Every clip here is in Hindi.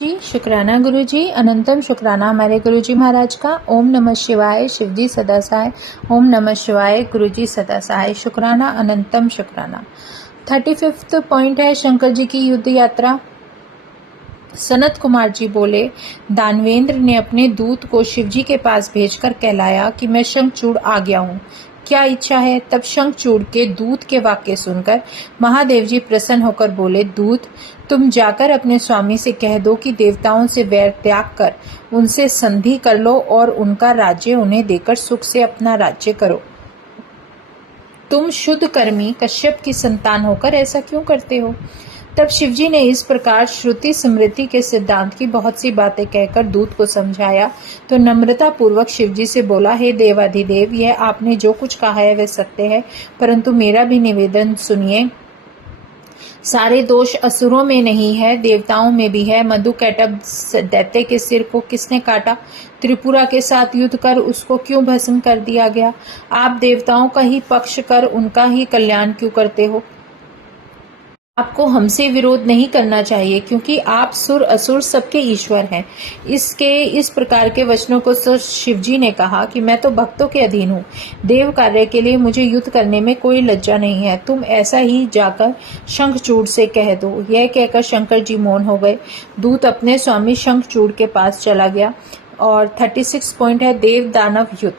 जी शुक्राना गुरु जी। अनंतम शुक्राना हमारे गुरु जी महाराज का। ओम नमः शिवाय। शिव जी सदा सहाय। ओम नमः शिवाय। गुरु जी सदा सहाय। शुक्राना अनंतम शुक्राना। 35वां पॉइंट है शंकर जी की युद्ध यात्रा। सनत कुमार जी बोले, दानवेंद्र ने अपने दूत को शिवजी के पास भेजकर कहलाया कि मैं शंखचूड़ आ गया हूँ, क्या इच्छा है। तब शंखचूड़ के दूत के वाक्य सुनकर महादेव जी प्रसन्न होकर बोले, दूत तुम जाकर अपने स्वामी से कह दो कि देवताओं से वैर त्याग कर उनसे संधि कर लो और उनका राज्य उन्हें देकर सुख से अपना राज्य करो। तुम शुद्ध कर्मी कश्यप की संतान होकर ऐसा क्यों करते हो। तब शिवजी ने इस प्रकार श्रुति स्मृति के सिद्धांत की बहुत सी बातें कहकर दूत को समझाया तो नम्रता पूर्वक शिवजी से बोला, हे देवाधिदेव, यह आपने जो कुछ कहा है वह सत्य है, परंतु मेरा भी निवेदन सुनिए। सारे दोष असुरों में नहीं है, देवताओं में भी है। मधुकैटभ दैत्य के सिर को किसने काटा। त्रिपुरा के साथ युद्ध कर उसको क्यों भस्म कर दिया गया। आप देवताओं का ही पक्ष कर उनका ही कल्याण क्यों करते हो। आपको हमसे विरोध नहीं करना चाहिए क्योंकि आप सुर असुर सबके ईश्वर हैं। इस प्रकार के वचनों को शिवजी ने कहा कि मैं तो भक्तों के अधीन हूँ, देव कार्य के लिए मुझे युद्ध करने में कोई लज्जा नहीं है। तुम ऐसा ही जाकर शंखचूड़ से कह दो। यह कहकर शंकर जी मौन हो गए। दूत अपने स्वामी शंखचूड़ के पास चला गया। और 36 पॉइंट है देव दानव युद्ध।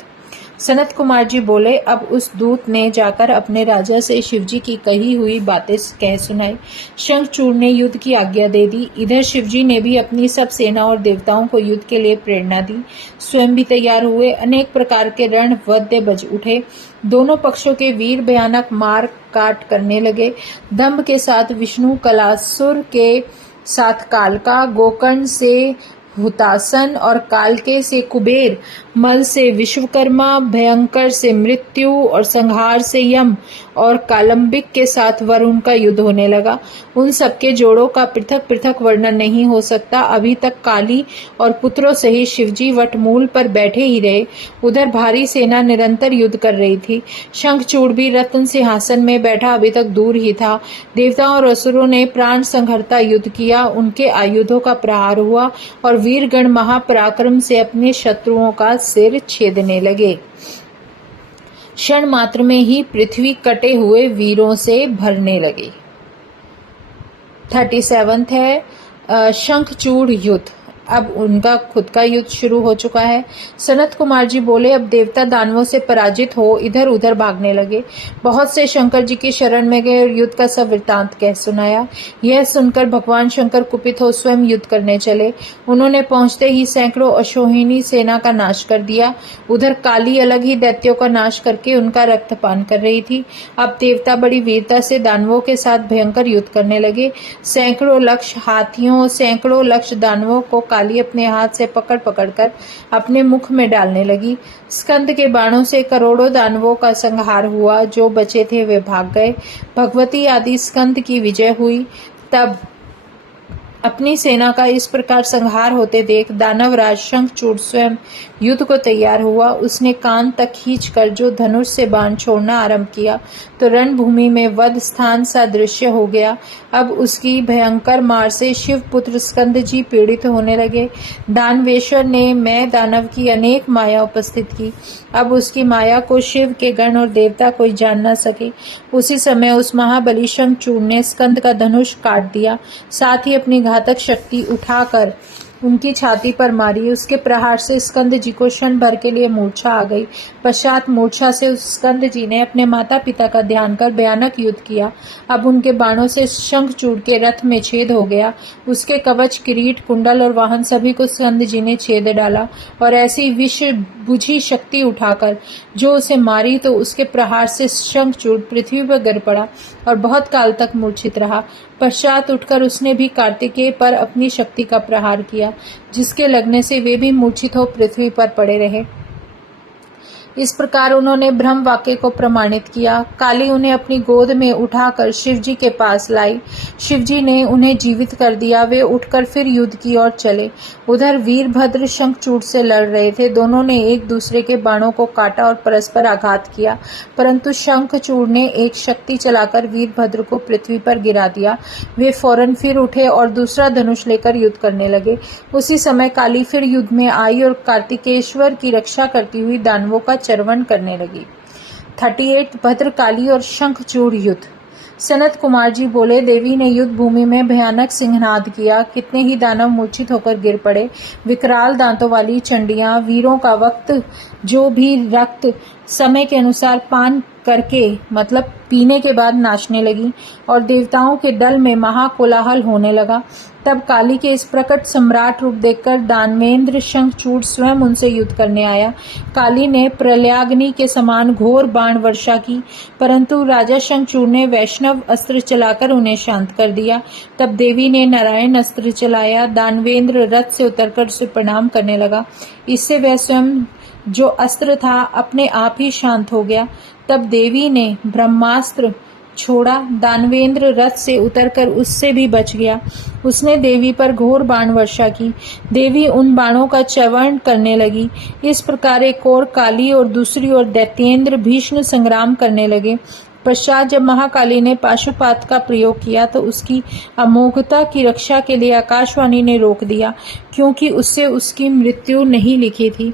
सनत कुमार जी बोले, अब उस दूत ने जाकर अपने राजा से शिवजी की कही हुई बातें कह सुनाई। शंखचूड़ ने युद्ध की आज्ञा दे दी। इधर शिवजी ने भी अपनी सब सेना और देवताओं को युद्ध के लिए प्रेरणा दी। स्वयं भी तैयार हुए। अनेक प्रकार के रण वाद्य बज उठे। दोनों पक्षों के वीर भयानक मार काट करने लगे। दंभ के साथ विष्णु, कलासुर के साथ कालका, गोकर्ण से हुतासन और कालके से कुबेर, मल से विश्वकर्मा, भयंकर से मृत्यु और संहार से यम और कालंबिक के साथ वरुण का युद्ध होने लगा। उन सबके जोड़ों का पृथक पृथक वर्णन नहीं हो सकता। अभी तक काली और पुत्रों सहित शिवजी वटमूल पर बैठे ही रहे। उधर भारी सेना निरंतर युद्ध कर रही थी। शंखचूड़ भी रत्न सिंहासन में बैठा अभी तक दूर ही था। देवताओं और असुरों ने प्राण संहरता युद्ध किया। उनके आयुधों का प्रहार हुआ और वीरगण महापराक्रम से अपने शत्रुओं का सिर छेदने लगे। क्षण मात्र में ही पृथ्वी कटे हुए वीरों से भरने लगी। 37 है शंखचूड़ युद्ध। अब उनका खुद का युद्ध शुरू हो चुका है। सनत कुमार जी बोले, अब देवता दानवों से पराजित हो इधर उधर भागने लगे। बहुत से शंकर जी की शरण में गए और युद्ध का सब वृत्तांत कह सुनाया। यह सुनकर भगवान शंकर कुपित हो स्वयं युद्ध करने चले। उन्होंने पहुंचते ही सैकड़ों अश्वहीनी सेना का नाश कर दिया। उधर काली अलग ही दैत्यों का नाश करके उनका रक्तपान कर रही थी। अब देवता बड़ी वीरता से दानवों के साथ भयंकर युद्ध करने लगे। सैकड़ों लक्ष हाथियों, सैकड़ों लक्ष दानवों को काली अपने हाथ से पकड़ कर अपने मुख में डालने लगी। स्कंद के बाणों से करोड़ों दानवों का संहार हुआ। जो बचे थे वे भाग गए। भगवती आदि स्कंद की विजय हुई। तब अपनी सेना का इस प्रकार संहार होते देख दानवराज शंखचूड़ स्वयं युद्ध को तैयार हुआ। उसने कान तक खींचकर जो धनुष से बाण छोड़ना आरंभ किया तो रणभूमि में वध स्थान सा दृश्य हो गया। अब उसकी भयंकर मार से शिव पुत्र स्कंद जी पीड़ित होने लगे। दानवेश्वर ने मैं दानव की अनेक माया उपस्थित की। अब उसकी माया को शिव के गण और देवता कोई जान न सके। उसी समय उस महाबली शंखचूड़ ने स्कंद का धनुष काट दिया। साथ ही अपनी घातक शक्ति उठाकर उनकी छाती पर मारी। उसके प्रहार से स्कंद जी को क्षण भर के लिए मूर्छा आ गई। पश्चात मूर्छा से उस स्कंद जी ने अपने माता पिता का ध्यान कर भयानक युद्ध किया। अब उनके बाणों से शंखचूड़ के रथ में छेद हो गया। उसके कवच, किरीट, कुंडल और वाहन सभी को स्कंद जी ने छेद डाला और ऐसी विष बुझी शक्ति उठाकर जो उसे मारी तो उसके प्रहार से शंखचूड़ पृथ्वी पर गिर पड़ा और बहुत काल तक मूर्छित रहा। पश्चात उठकर उसने भी कार्तिकेय पर अपनी शक्ति का प्रहार किया, जिसके लगने से वे भी मूर्छित हो पृथ्वी पर पड़े रहे। इस प्रकार उन्होंने ब्रह्म वाक्य को प्रमाणित किया। काली उन्हें अपनी गोद में उठाकर शिवजी के पास लाई। शिवजी ने उन्हें जीवित कर दिया। वे उठकर फिर युद्ध की ओर चले। उधर वीरभद्र शंखचूड़ से लड़ रहे थे। दोनों ने एक दूसरे के बाणों को काटा और परस्पर आघात किया, परंतु शंखचूड़ ने एक शक्ति चलाकर वीरभद्र को पृथ्वी पर गिरा दिया। वे फौरन फिर उठे और दूसरा धनुष लेकर युद्ध करने लगे। उसी समय काली फिर युद्ध में आई और कार्तिकेश्वर की रक्षा करती हुई दानवों का चरवण करने लगी। 38 भद्रकाली और शंखचूड़ युद्ध। सनत कुमार जी बोले, देवी ने युद्ध भूमि में भयानक सिंहनाद किया। कितने ही दानव मूर्छित होकर गिर पड़े। विकराल दांतों वाली चंडियां वीरों का वक्त जो भी रक्त समय के अनुसार पान करके मतलब पीने के बाद नाचने लगी और देवताओं के दल में महाकोलाहल होने लगा। तब काली के इस प्रकट सम्राट रूप देखकर दानवेंद्र शंखचूड़ स्वयं उनसे युद्ध करने आया। काली ने प्रलयाग्नि के समान घोर बाण वर्षा की, परंतु राजा शंखचूड़ ने वैष्णव अस्त्र चलाकर उन्हें शांत कर दिया। तब देवी ने नारायण अस्त्र चलाया। दानवेंद्र रथ से उतरकर उसे प्रणाम करने लगा। इससे वह स्वयं जो अस्त्र था अपने आप ही शांत हो गया। तब देवी ने ब्रह्मास्त्र छोड़ा। दानवेंद्र रथ से उतरकर उससे भी बच गया। उसने देवी पर घोर बाण वर्षा की। देवी उन बाणों का च्यवण करने लगी। इस प्रकार एक ओर काली और दूसरी ओर दैत्येंद्र भीष्म संग्राम करने लगे। पश्चात जब महाकाली ने पाशुपात का प्रयोग किया तो उसकी अमोघता की रक्षा के लिए आकाशवाणी ने रोक दिया, क्योंकि उससे उसकी मृत्यु नहीं लिखी थी।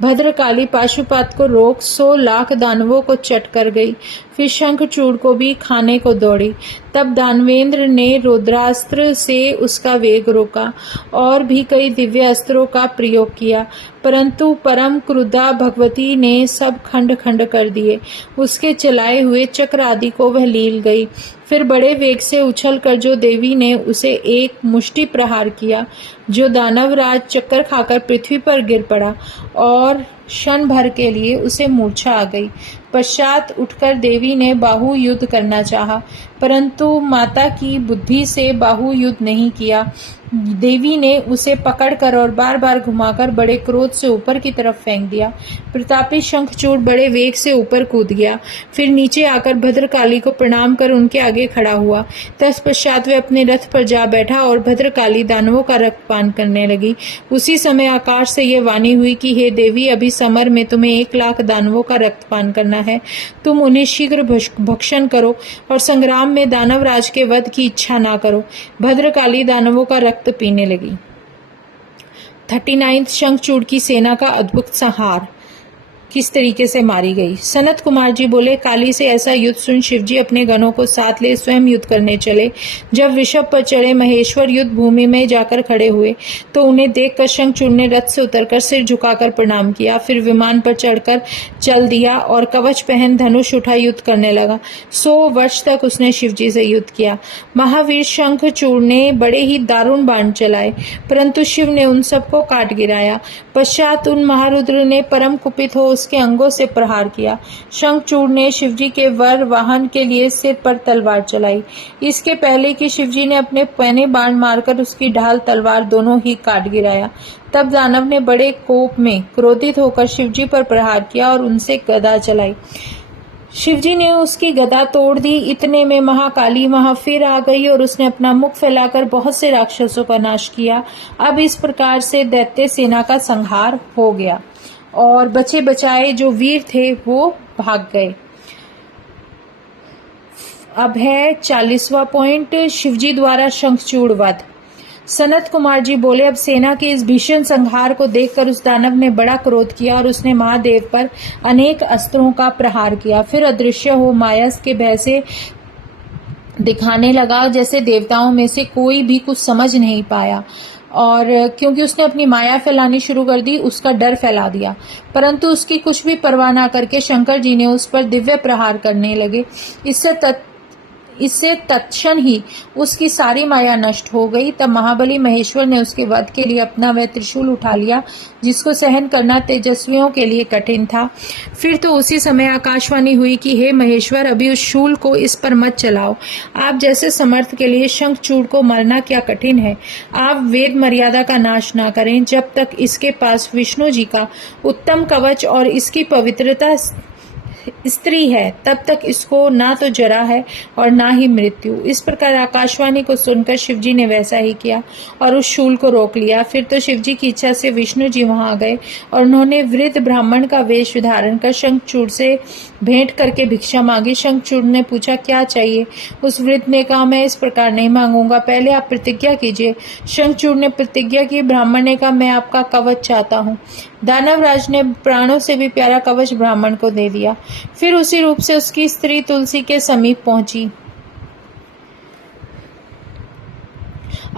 भद्रकाली पाशुपात को रोक 100 लाख दानवों को चट कर गई। फिर शंखचूड़ को भी खाने को दौड़ी। तब दानवेंद्र ने रुद्रास्त्र से उसका वेग रोका और भी कई दिव्य अस्त्रों का प्रयोग किया, परंतु परम क्रुद्धा भगवती ने सब खंड खंड कर दिए। उसके चलाए हुए चक्र आदि को वह लील गई। फिर बड़े वेग से उछलकर जो देवी ने उसे एक मुष्टि प्रहार किया, जो दानवराज चक्कर खाकर पृथ्वी पर गिर पड़ा और क्षण भर के लिए उसे मूर्छा आ गई। पश्चात उठकर देवी ने बाहु युद्ध करना चाहा, परंतु माता की बुद्धि से बाहु युद्ध नहीं किया। देवी ने उसे पकड़कर और बार बार घुमाकर बड़े क्रोध से ऊपर की तरफ फेंक दिया। प्रतापी शंखचूड़ बड़े वेग से ऊपर कूद गया। फिर नीचे आकर भद्रकाली को प्रणाम कर उनके आगे खड़ा हुआ। तत्पश्चात वह अपने रथ पर जा बैठा और भद्रकाली दानवों का रक्तपान करने लगी। उसी समय आकाश से यह वाणी हुई कि हे देवी, अभी समर में तुम्हें 1 लाख दानवों का रक्तपान करना है। तुम उन्हें शीघ्र भक्षण करो और संग्राम में दानवराज के वध की इच्छा ना करो। भद्रकाली दानवों का रक्त पीने लगी। 39 शंखचूड़ की सेना का अद्भुत संहार किस तरीके से मारी गई। सनत कुमार जी बोले, काली से ऐसा युद्ध सुन शिवजी अपने गणों को साथ ले स्वयं युद्ध करने चले। जब वृषभ पर चढ़े महेश्वर युद्ध भूमि में जाकर खड़े हुए तो उन्हें देखकर शंखचूड़ ने रथ से उतरकर सिर झुकाकर प्रणाम किया। फिर विमान पर चढ़कर चल दिया और कवच पहन धनुष उठा युद्ध करने लगा। 100 वर्ष तक उसने शिवजी से युद्ध किया। महावीर शंखचूड़ ने बड़े ही दारुण बाण चलाए, परंतु शिव ने उन सबको काट गिराया। पश्चात उन महारुद्र ने परम कुपित हो उसके अंगों से प्रहार किया। शंखचूड़ ने शिवजी के वर वाहन के लिए सिर पर तलवार चलाई। इसके पहले कि शिवजी ने अपने पहने बाण मारकर उसकी ढाल तलवार दोनों ही काट गिराया। तब दानव ने बड़े कोप में क्रोधित होकर शिवजी पर प्रहार किया और उनसे गदा चलाई। शिवजी ने उसकी गदा तोड़ दी। इतने में महाकाली वहां फिर आ गई और उसने अपना मुख फैलाकर बहुत से राक्षसों का नाश किया। अब इस प्रकार से दैत्य सेना का संहार हो गया और बचे बचाए जो वीर थे वो भाग गए। अब है 40वां पॉइंट, शिवजी द्वारा शंखचूड़ वध। सनत कुमार जी बोले, अब सेना के इस भीषण संहार को देखकर उस दानव ने बड़ा क्रोध किया और उसने महादेव पर अनेक अस्त्रों का प्रहार किया। फिर अदृश्य हो माया के भय से दिखाने लगा, जैसे देवताओं में से कोई भी कुछ समझ नहीं पाया, और क्योंकि उसने अपनी माया फैलानी शुरू कर दी उसका डर फैला दिया। परंतु उसकी कुछ भी परवाह ना करके शंकर जी ने उस पर दिव्य प्रहार करने लगे। इससे तत्क्षण ही उसकी सारी माया नष्ट हो गई। तब महाबली महेश्वर ने उसके वध के लिए अपना वह त्रिशूल उठा लिया, जिसको सहन करना तेजस्वियों के लिए कठिन था। फिर तो उसी समय आकाशवाणी हुई कि हे महेश्वर, अभी उस शूल को इस पर मत चलाओ। आप जैसे समर्थ के लिए शंखचूड़ को मारना क्या कठिन है। आप वेद मर्यादा का नाश ना करें। जब तक इसके पास विष्णु जी का उत्तम कवच और इसकी पवित्रता स्त्री है, तब तक इसको ना तो जरा है और ना ही मृत्यु। इस प्रकार आकाशवाणी को सुनकर शिवजी ने वैसा ही किया और उस शूल को रोक लिया। फिर तो शिवजी की इच्छा से विष्णु जी वहां आ गए और उन्होंने वृद्ध ब्राह्मण का वेश धारण कर शंखचूड़ से भेंट करके भिक्षा मांगी। शंखचूड़ ने पूछा, क्या चाहिए? उस वृद्ध ने कहा, मैं इस प्रकार नहीं मांगूंगा, पहले आप प्रतिज्ञा कीजिए। शंखचूड़ ने प्रतिज्ञा की। ब्राह्मण ने कहा, मैं आपका कवच चाहता हूँ। दानवराज ने प्राणों से भी प्यारा कवच ब्राह्मण को दे दिया। फिर उसी रूप से उसकी स्त्री तुलसी के समीप पहुंची।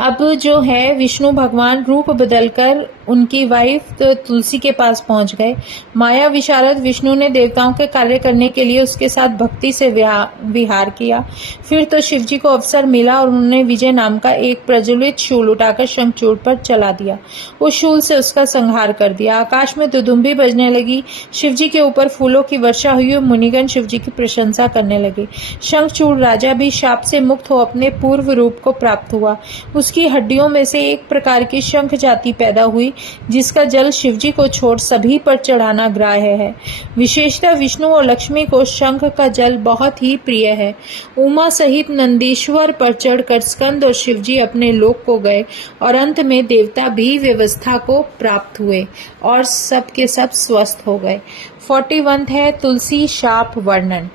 अब जो है विष्णु भगवान रूप बदलकर उनकी वाइफ तुलसी के पास पहुंच गए। माया विशारद विष्णु ने देवताओं के कार्य करने के लिए उसके साथ भक्ति से विहार किया। फिर तो शिवजी को अवसर मिला और उन्होंने विजय नाम का एक प्रज्वलित शूल उठाकर शंखचूड़ पर चला दिया। उस शूल से उसका संहार कर दिया। आकाश में दुदुम्बी बजने लगी। शिवजी के ऊपर फूलों की वर्षा हुई और मुनिगण शिवजी की प्रशंसा करने लगे। शंखचूड़ राजा भी शाप से मुक्त हो अपने पूर्व रूप को प्राप्त हुआ। उसकी हड्डियों में से एक प्रकार की शंख जाति पैदा हुई, जिसका जल शिवजी को छोड़ सभी पर चढ़ाना ग्राह्य है। विशेषतः विष्णु और लक्ष्मी को शंख का जल बहुत ही प्रिय है। उमा सहित नंदीश्वर पर चढ़कर स्कंद और शिवजी अपने लोक को गए और अंत में देवता भी व्यवस्था को प्राप्त हुए और सब के सब स्वस्थ हो गए। 41 है तुलसी शाप वर्णन।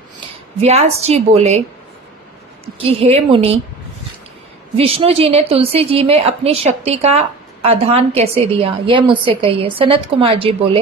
व्यास जी बोले कि हे मुनि, विष्णु जी ने तुलसी जी में अपनी शक्ति का आधान कैसे दिया, यह मुझसे कहिए। सनत कुमार जी बोले,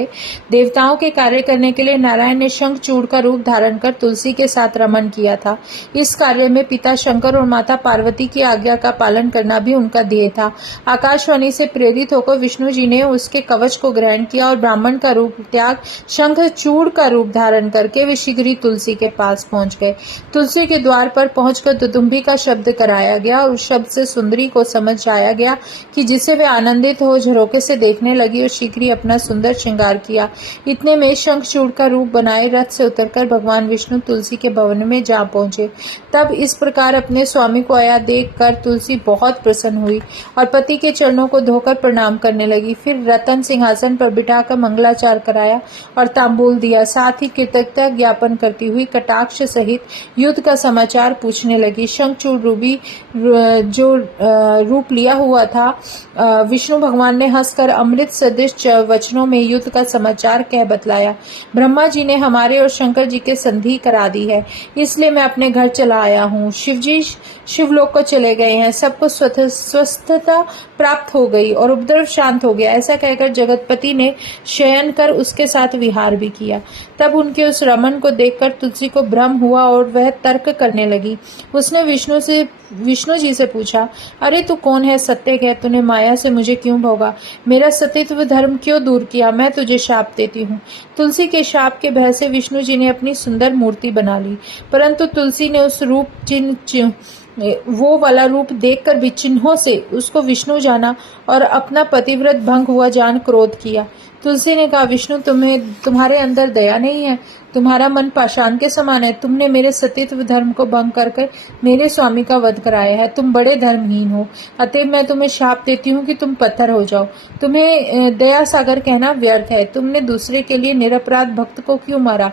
देवताओं के कार्य करने के लिए नारायण ने शंखचूड़ का रूप धारण कर तुलसी के साथ रमन किया था। इस कार्य में पिता शंकर और माता पार्वती की आज्ञा का पालन करना भी उनका ध्येय था। आकाशवाणी से प्रेरित होकर विष्णु जी ने उसके कवच को ग्रहण किया और ब्राह्मण का रूप त्याग शंखचूड़ का रूप धारण करके वे शीघ्र ही तुलसी के पास पहुंच गए। तुलसी के द्वार पर पहुंचकर दुदुम्बी का शब्द कराया गया और उस शब्द से सुंदरी को समझ आया गया कि जिसे वे आनंदित हो झरोके से देखने लगी और शीघ्र ही अपना सुंदर श्रृंगार किया। इतने में शंखचूड़ का रूप बनाए रथ से उतरकर भगवान विष्णु तुलसी के भवन में जा पहुंचे। तब इस प्रकार अपने स्वामी को आया देखकर तुलसी बहुत प्रसन्न हुई और पति के चरणों को धोकर प्रणाम करने लगी। फिर रतन सिंहासन पर बिठाकर मंगलाचार कराया और तांबूल दिया। साथ ही कृतज्ञता ज्ञापन करती हुई कटाक्ष सहित युद्ध का समाचार पूछने लगी। शंखचूड़ रूपी जो रूप लिया हुआ था, विष्णु भगवान ने हंसकर अमृत सदृश वचनों में युद्ध का समाचार कह बतलाया। ब्रह्मा जी ने हमारे और शंकर जी के संधि करा दी है, इसलिए मैं अपने घर चला आया हूँ। शिवजी शिवलोक को चले गए हैं। सबको स्वस्थता प्राप्त हो गई और उपद्रव शांत हो गया। ऐसा कहकर जगतपति ने शयन कर उसके साथ विहार भी किया। तब उनके उस रमन को देखकर तुलसी को भ्रम हुआ और वह तर्क करने लगी। उसने विष्णु जी से पूछा, अरे तू कौन है? सत्य कह, तूने माया से मुझे क्यों भोगा? मेरा सतीत्व धर्म क्यों दूर किया? मैं तुझे शाप देती हूँ। तुलसी के शाप के भय से विष्णु जी ने अपनी सुंदर मूर्ति बना ली, परंतु तुलसी ने उस रूप वो वाला रूप देखकर भी चिन्हों से उसको विष्णु जाना और अपना पतिव्रत भंग हुआ जान क्रोध किया। तुलसी ने कहा, विष्णु तुम्हारे अंदर दया नहीं है, तुम्हारा मन पाषाण के समान है। तुमने मेरे सतीत्व धर्म को भंग करके मेरे स्वामी का वध कराया है। तुम बड़े धर्महीन हो, अतएव मैं तुम्हें शाप देती हूँ कि तुम पत्थर हो जाओ। तुम्हें दया सागर कहना व्यर्थ है। तुमने दूसरे के लिए निरपराध भक्त को क्यों मारा?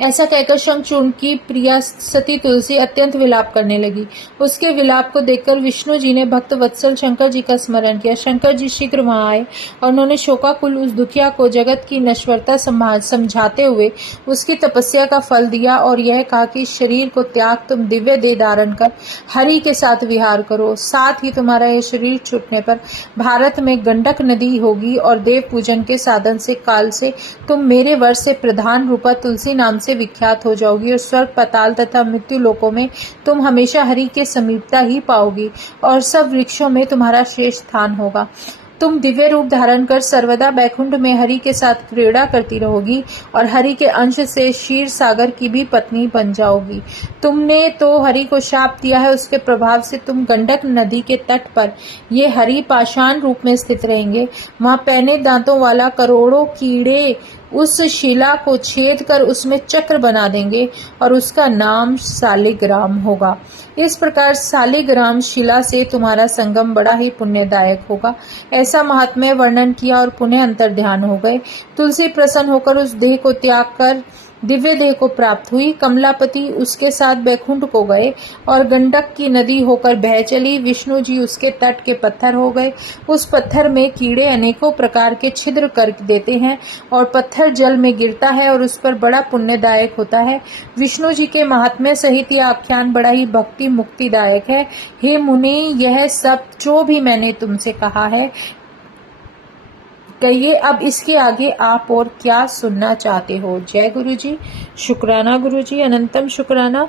ऐसा कहकर शंखचूड़ की प्रिया सती तुलसी अत्यंत विलाप करने लगी। उसके विलाप को देखकर विष्णु जी ने भक्त वत्सल शंकर जी का स्मरण किया। शंकर जी शीघ्र वहां आए और उन्होंने शोकाकुल उस दुखिया को जगत की नश्वरता समझाते हुए उसकी तपस्या का फल दिया और यह कहा कि शरीर को त्याग तुम दिव्य देह धारण कर हरि के साथ विहार करो। साथ ही तुम्हारा यह शरीर छूटने पर भारत में गंडक नदी होगी और देव पूजन के साधन से काल से तुम मेरे वर्ष से प्रधान रूपा तुलसी नाम से विख्यात हो जाओगी और स्वर्ग पाताल तथा मृत्यु लोकों में तुम हमेशा हरि के समीपता ही पाओगी और सब वृक्षों में तुम्हारा श्रेष्ठ स्थान होगा। तुम दिव्य रूप धारण कर सर्वदा बैकुंठ में हरि के साथ क्रीड़ा करती रहोगी और हरि के अंश से क्षीर सागर की भी पत्नी बन जाओगी। तुमने तो हरि को शाप दिया है, उसके प्रभाव से तुम गंडक नदी के तट पर ये हरि पाषाण रूप में स्थित रहेंगे। वहां पैने दांतों वाला करोड़ों कीड़े उस शिला को छेद कर उसमें चक्र बना देंगे और उसका नाम शालिग्राम होगा। इस प्रकार शालिग्राम शिला से तुम्हारा संगम बड़ा ही पुण्यदायक होगा। ऐसा महात्म्य वर्णन किया और पुनः अंतर ध्यान हो गए। तुलसी प्रसन्न होकर उस देह को त्याग कर दिव्य देह को प्राप्त हुई। कमलापति उसके साथ बैकुंठ को गए और गंडक की नदी होकर बह चली। विष्णु जी उसके तट के पत्थर हो गए। उस पत्थर में कीड़े अनेकों प्रकार के छिद्र कर देते हैं और पत्थर जल में गिरता है और उस पर बड़ा पुण्यदायक होता है। विष्णु जी के महात्म्य सहित यह आख्यान बड़ा ही भक्ति मुक्तिदायक है। हे मुनि, यह सब जो भी मैंने तुमसे कहा है कहिए, अब इसके आगे आप और क्या सुनना चाहते हो। जय गुरु जी। शुक्राना गुरु जी, अनंतम शुक्राना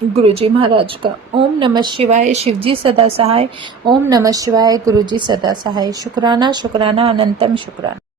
गुरु जी महाराज का। ओम नमः शिवाय। शिवजी सदा सहाय। ओम नमः शिवाय। गुरु जी सदा सहाय। शुक्राना शुक्राना अनंतम शुक्राना।